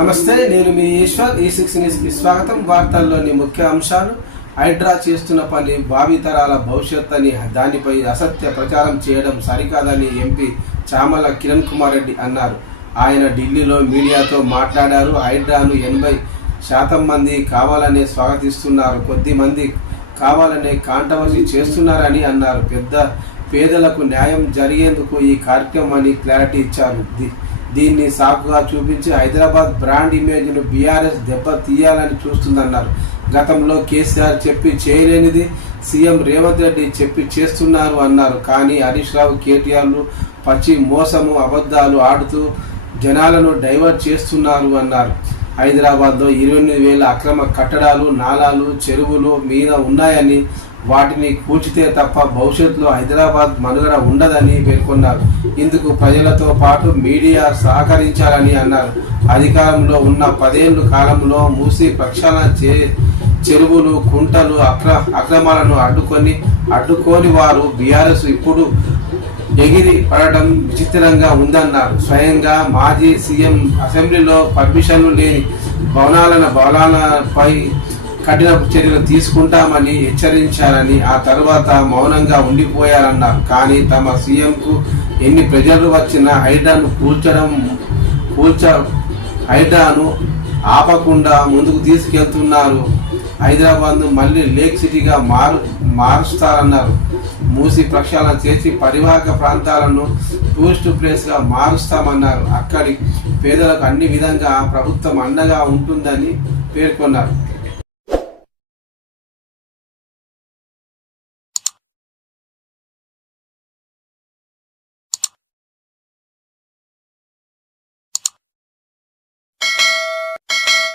నమస్తే, నేను మీ ఈశ్వర్. E6 న్యూస్కి స్వాగతం. వార్తల్లోని ముఖ్య అంశాలు. హైడ్రా చేస్తున్న పని భావితరాల భవిష్యత్ అని, దానిపై అసత్య ప్రచారం చేయడం సరికాదని ఎంపీ చామల కిరణ్ కుమార్ రెడ్డి అన్నారు. ఆయన ఢిల్లీలో మీడియాతో మాట్లాడారు. హైడ్రాను 80% మంది కావాలనే స్వాగతిస్తున్నారు, కొద్ది మంది కావాలనే కాంట్రవర్సీ చేస్తున్నారని అన్నారు. పేదలకు న్యాయం జరిగేందుకు ఈ కార్యక్రమం అని క్లారిటీ ఇచ్చారు. దీన్ని సాకుగా చూపించి హైదరాబాద్ బ్రాండ్ ఇమేజ్ను బీఆర్ఎస్ దెబ్బ తీయాలని చూస్తుందన్నారు. గతంలో కేసీఆర్ చెప్పి చేయలేనిది సీఎం రేవంత్ రెడ్డి చెప్పి చేస్తున్నారు అన్నారు. కానీ హరీష్ రావు, కేటీఆర్లు పచ్చి మోసము, అబద్ధాలు ఆడుతూ జనాలను డైవర్ట్ చేస్తున్నారు అన్నారు. హైదరాబాద్లో 28,000 అక్రమ కట్టడాలు, నాలాలు, చెరువులు మీద ఉన్నాయని, వాటిని కూల్చితే తప్ప భవిష్యత్తులో హైదరాబాద్ మనుగడ ఉండదని పేర్కొన్నారు. ఇందుకు ప్రజలతో పాటు మీడియా సహకరించాలని అన్నారు. అధికారంలో ఉన్న 10 ఏళ్ల కాలంలో మూసి ప్రక్షాళన చెరువులు, కుంటలు, అక్రమాలను అడ్డుకోని వారు బీఆర్ఎస్ ఇప్పుడు ఎగిరి పడటం విచిత్రంగా ఉందన్నారు. స్వయంగా మాజీ సీఎం అసెంబ్లీలో పర్మిషన్లు లేని భవనాలపై కఠిన చర్యలు తీసుకుంటామని హెచ్చరించారని, ఆ తర్వాత మౌనంగా ఉండిపోయారన్నారు. కానీ తమ సీఎంకు ఎన్ని ప్రజలు వచ్చినా హైడ్రాను ఆపకుండా ముందుకు తీసుకెళ్తున్నారు. హైదరాబాద్ను మళ్ళీ లేక్ సిటీగా మారుస్తారన్నారు. మూసి ప్రక్షాళన చేసి పరివాహక ప్రాంతాలను టూరిస్ట్ ప్లేస్గా మారుస్తామన్నారు. అక్కడి పేదలకు అన్ని విధంగా ప్రభుత్వం అండగా ఉంటుందని పేర్కొన్నారు.